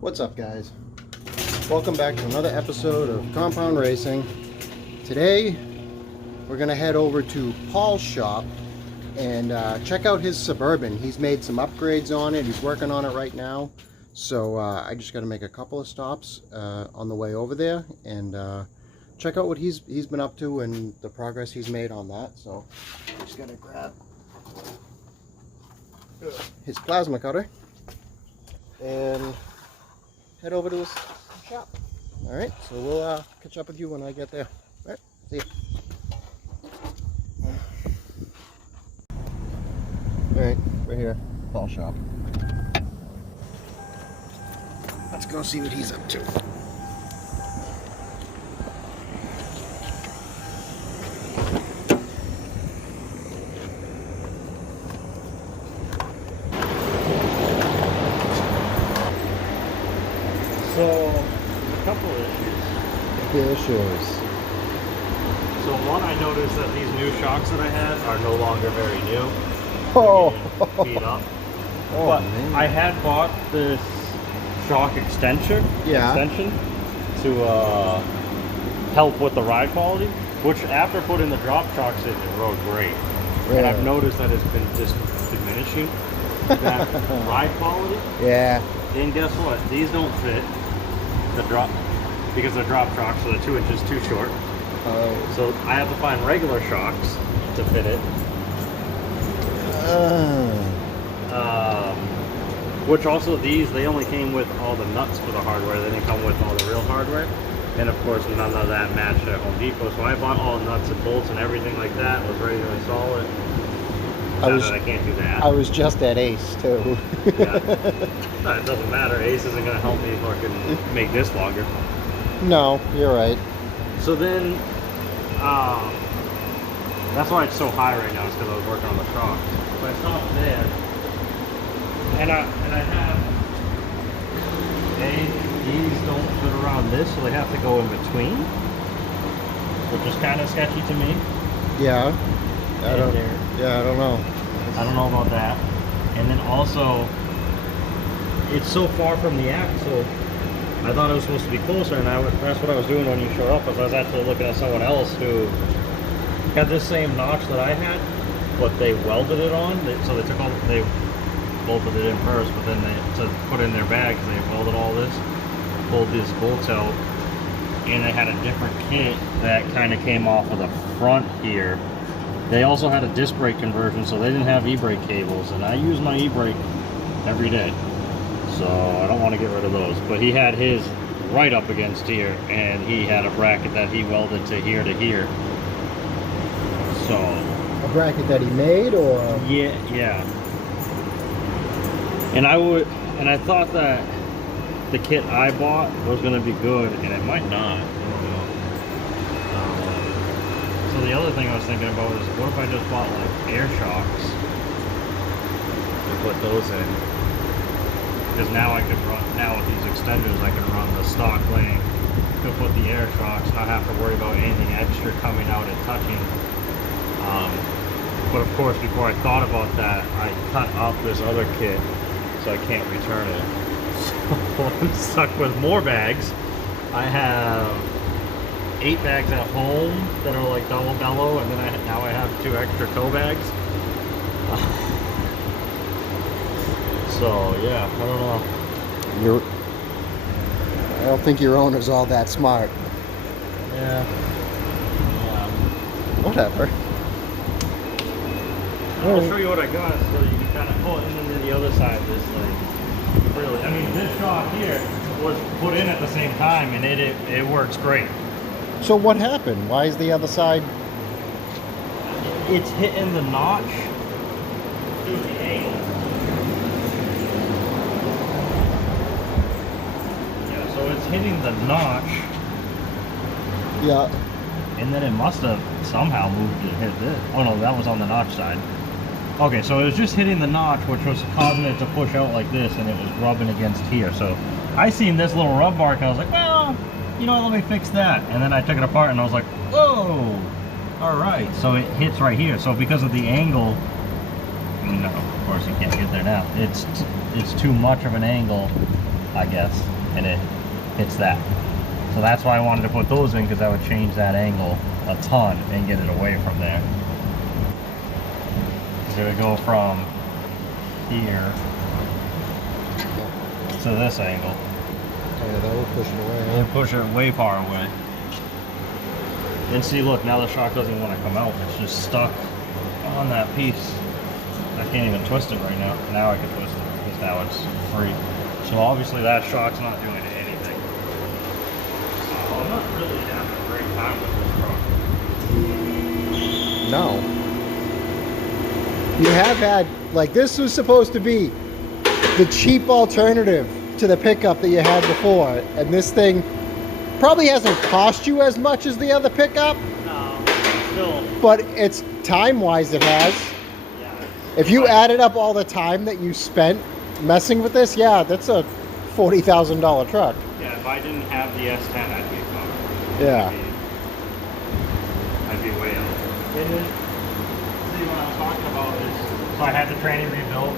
What's up, guys? Welcome back to another episode of Compound Racing. Today we're gonna head over to Paul's shop and check out his Suburban. He's made some upgrades on it. He's working on it right now, so I just got to make a couple of stops on the way over there and check out what he's been up to and the progress he's made on that. So just gotta grab his plasma cutter and head over to his shop. All right, so we'll catch up with you when I get there. All right, see you. All right, we're here, Paul shop. Let's go see what he's up to. So, there's a couple issues. So one, I noticed that these new shocks that I had are no longer very new. Oh, Beat up. oh But man. I had bought this shock extension to help with the ride quality, which after putting the drop shocks in, it rode great. Yeah. And I've noticed that it's been just diminishing that ride quality. Yeah. And guess what? These don't fit the drop because they're drop shocks, so they're 2 inches too short. So I have to find regular shocks to fit it. Which also they only came with all the nuts for the hardware. They didn't come with all the real hardware. And of course, none of that matched at Home Depot. So I bought all nuts and bolts and everything like that. Was ready to install it. I can't do that. I was just at Ace too. Yeah. No, it doesn't matter. Ace isn't going to help me fucking make this longer. No, you're right. So then, that's why it's so high right now, is because I was working on the shocks. So I stopped there, and I have, these don't fit around this, so they have to go in between, which is kind of sketchy to me. Yeah. I don't know. I don't know about that. And then also, it's so far from the axle. I thought it was supposed to be closer, and that's what I was doing when you showed up. Was I was actually looking at someone else who had this same notch that I had, but they welded it on. So they bolted it in first, but then to put in their bags, they welded all this, pulled these bolts out, and they had a different kit that kind of came off of the front here. They also had a disc brake conversion, so they didn't have e-brake cables, and I use my e-brake every day, so I don't want to get rid of those. But he had his right up against here, and he had a bracket that he welded to here. So A bracket that he made, or? yeah. And I thought that the kit I bought was going to be good, and it might not. So the other thing I was thinking about is, what if I just bought like air shocks and put those in? Because now with these extenders, I can run the stock lane, could put the air shocks, not have to worry about anything extra coming out and touching. But of course, before I thought about that, I cut up this other kit, so I can't return it. So I'm stuck with more bags. I have 8 bags at home that are like double bellow, and then now I have 2 extra tow bags. So yeah, I don't know. I don't think your owner's all that smart. Yeah. Whatever. I'll show you what I got, so you can kind of pull it, and then the other side is like really. I mean, this shock here was put in at the same time, and it works great. So what happened? Why is the other side? It's hitting the notch through the angle. Yeah, so it's hitting the notch. Yeah. And then it must have somehow moved to hit this. Oh no, that was on the notch side. Okay, so it was just hitting the notch, which was causing it to push out like this, and it was rubbing against here. So I seen this little rub mark, and I was like, well, you know, let me fix that. And then I took it apart, and I was like, whoa, all right. So it hits right here. So because of the angle, no, of course you can't get there now. It's too much of an angle I guess, and it hits that. So that's why I wanted to put those in, because I would change that angle a ton and get it away from there. So it would go from here to this angle. Yeah, that would push it away. And push it way far away. And see, look, now the shock doesn't want to come out. It's just stuck on that piece. I can't even twist it right now. Now I can twist it because now it's free. So obviously that shock's not doing anything. I'm not really having a great time with this truck. No. You have had, like, this was supposed to be the cheap alternative to the pickup that you had before, and this thing probably hasn't cost you as much as the other pickup. No, still. But it's time-wise it has. Yeah. If you added up all the time that you spent messing with this, yeah, that's a $40,000 truck. Yeah, if I didn't have the S10, I'd be fine. Yeah. I'd be way out. And then, see, what I'm talking about is, so I had the tranny rebuilt.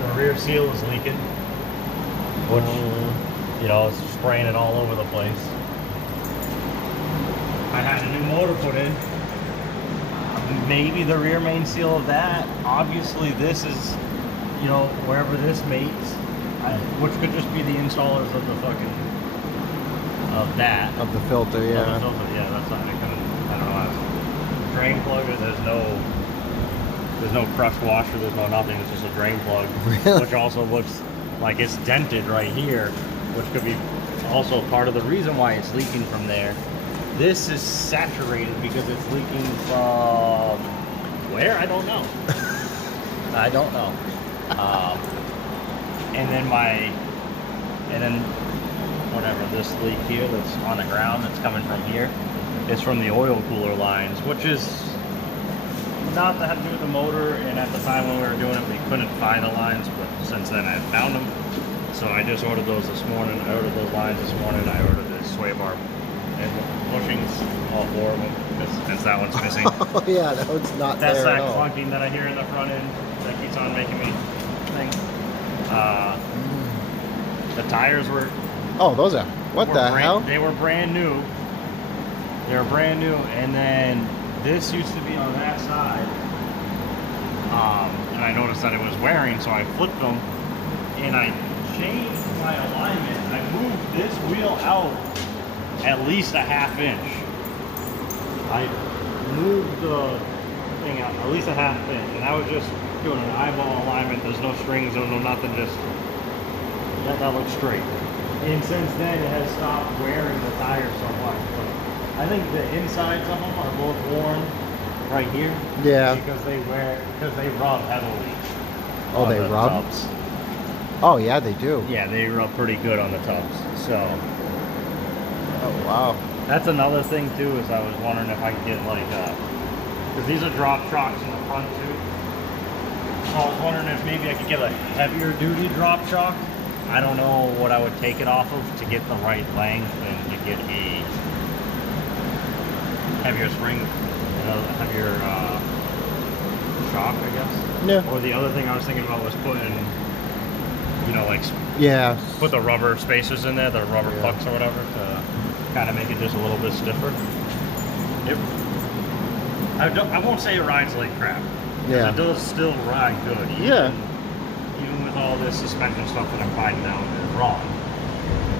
The rear seal is leaking, which, you know, it's spraying it all over the place. I had a new motor put in. Maybe the rear main seal of that. Obviously, this is, you know, wherever this mates, which could just be the installers of the fucking, of that. Of the filter, yeah. Of the filter, yeah, that's not, I don't know, drain plug, there's no crushed washer, there's no nothing, it's just a drain plug. Really? Which also looks like it's dented right here, which could be also part of the reason why it's leaking from there. This is saturated because it's leaking from where? I don't know. I don't know. And then whatever, this leak here that's on the ground that's coming from here is from the oil cooler lines, which is not to have to do with the motor, and at the time when we were doing it we couldn't find the lines, but since then I found them. So I just ordered those this morning. I ordered those lines this morning. I ordered this sway bar and bushings, all four of them, since that one's missing. Oh yeah, that one's not That's there that at all. clunking that I hear in the front end that keeps on making me think. The tires were Oh, those are, what the hell? They were brand new. They were brand new, and then this used to be on that side. And I noticed that it was wearing, so I flipped them, and I changed my alignment. I moved this wheel out at least a ½ inch. I moved the thing out at least a ½ inch, and I was just doing an eyeball alignment. There's no strings, there's no nothing, just that looks straight. And since then, it has stopped wearing the tires so much. But I think the insides of them are both worn right here. Yeah. Because they rub heavily. Oh, on they the rub? tubs. Oh yeah, they do. Yeah, they rub pretty good on the tubs. So Oh wow. that's another thing too, is I was wondering if I could get like, because these are drop shocks in the front too. So I was wondering if maybe I could get a heavier duty drop shock. I don't know what I would take it off of to get the right length and to get a heavier spring, a heavier shock, I guess. Yeah. Or the other thing I was thinking about was putting, you know, like Yeah. put the rubber spacers in there, the rubber pucks or whatever, to kind of make it just a little bit stiffer. I won't say it rides like crap. Yeah. It does still ride good. Yeah. Even with all this suspension stuff that I'm finding out is wrong,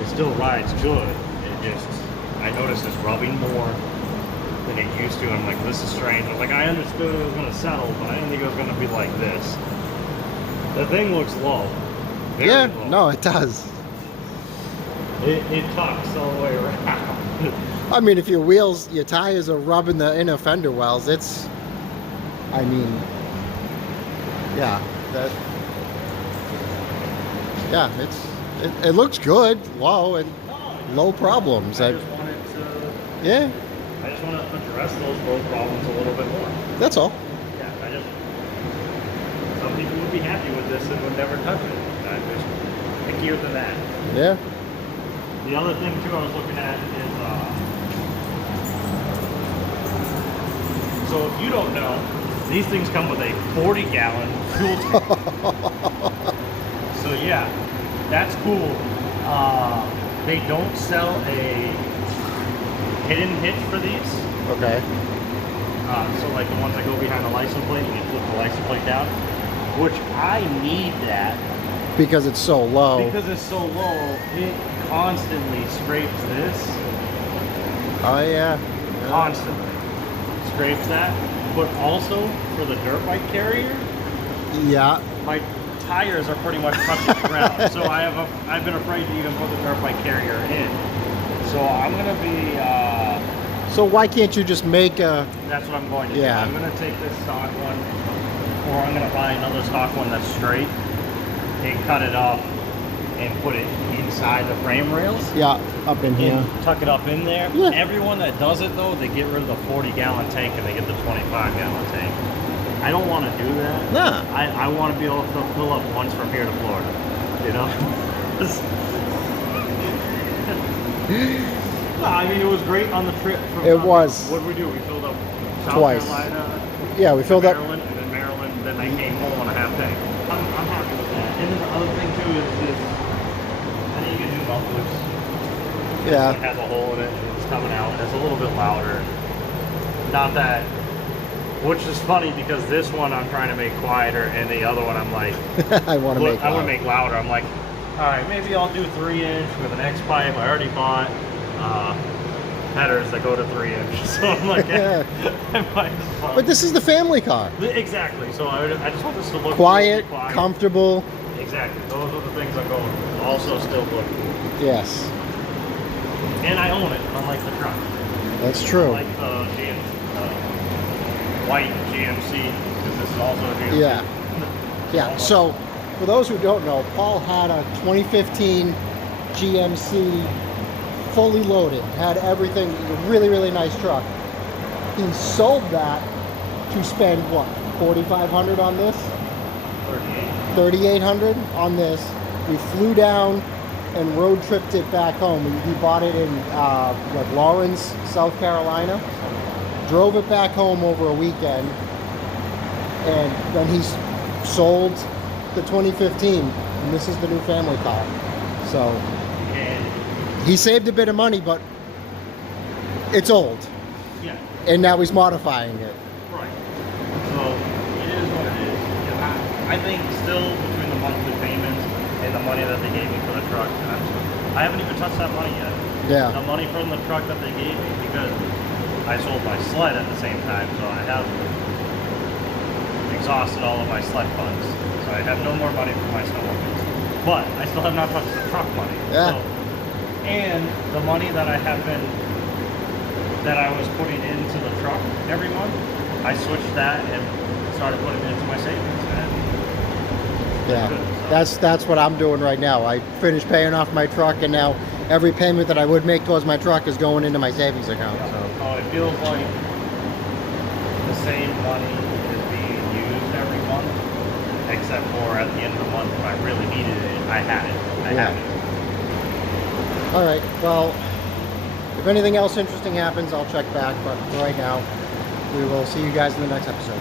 it still rides good. It just, I noticed it's rubbing more than it used to. I'm like, this is strange. I was like, I understood it was going to settle, but I didn't think it was going to be like this. The thing looks low. Very Yeah, low. no, it does. It tucks all the way around. I mean, if your tires are rubbing the inner fender wells, it's, I mean, yeah, it looks good, low, and low problems. I just wanted to address those low problems a little bit more. That's all. Yeah, some people would be happy with this and would never touch it. I'm just pickier than that. Yeah. The other thing too I was looking at is, so if you don't know, these things come with a 40-gallon fuel tank. So yeah, that's cool. They don't sell a hidden hitch for these. Okay. So like the ones that go behind the license plate, and you flip the license plate down, which I need that. Because it's so low. Because it's so low, it constantly scrapes this. Oh yeah. Constantly scrapes that. But also for the dirt bike carrier, Yeah. my tires are pretty much touching the ground. So I've been afraid to even put the dirt bike carrier in. So I'm gonna be So why can't you just make a? that's what I'm going to Yeah. do. I'm gonna take this stock one, or I'm gonna buy another stock one that's straight and cut it up and put it inside the frame rails. Yeah, up in here. And tuck it up in there. Yeah. Everyone that does it though, they get rid of the 40-gallon tank and they get the 25-gallon tank. I don't want to do that. Nah. I want to be able to fill up once from here to Florida. You know? No, I mean, it was great on the trip. From It was. What did we do? We filled up South Twice. Carolina, Yeah, we filled up. Maryland, and then Maryland. Then I came home on a half tank. I'm happy with that. And then the other thing too is I think you can do mufflers. It Yeah. has a hole in it. It's coming out. And it's a little bit louder. Not that. Which is funny because this one I'm trying to make quieter, and the other one I'm like, I want to look, make. I want to make louder. I'm like, all right, maybe I'll do 3-inch with an X pipe. I already bought headers that go to 3-inch, so I'm like, I might as well. But this is the family car. Exactly. So I just want this to look Quiet, really quiet. comfortable. Exactly. Those are the things I'm going for. Also, still look. Yes, And I own it, unlike the truck. that's true. Like the white GMC, because this is also a GMC. Yeah. Yeah. So, for those who don't know, Paul had a 2015 GMC, fully loaded, had everything. A really, really nice truck. He sold that to spend what, $4,500 on this? 38. $3,800 on this. We flew down and road tripped it back home. He bought it in Lawrence, South Carolina. Drove it back home over a weekend, and then he's sold the 2015, and this is the new family car. So And he saved a bit of money, but it's old, yeah, and now he's modifying it. right. So it is what it is. You know, I think still between the monthly payments and the money that they gave me for the truck, I haven't even touched that money yet. Yeah. The money from the truck that they gave me, because I sold my sled at the same time, so I have exhausted all of my sled funds. So I have no more money for my snowmobiles. But I still have not touched the truck money. Yeah. So, and the money that I was putting into the truck every month, I switched that and started putting it into my savings. And Yeah, good, so. that's what I'm doing right now. I finished paying off my truck, and now every payment that I would make towards my truck is going into my savings account. So. It feels like the same money is being used every month, except for at the end of the month when I really needed it, I had it. I have it. All right. Well, if anything else interesting happens, I'll check back. But for right now, we will see you guys in the next episode.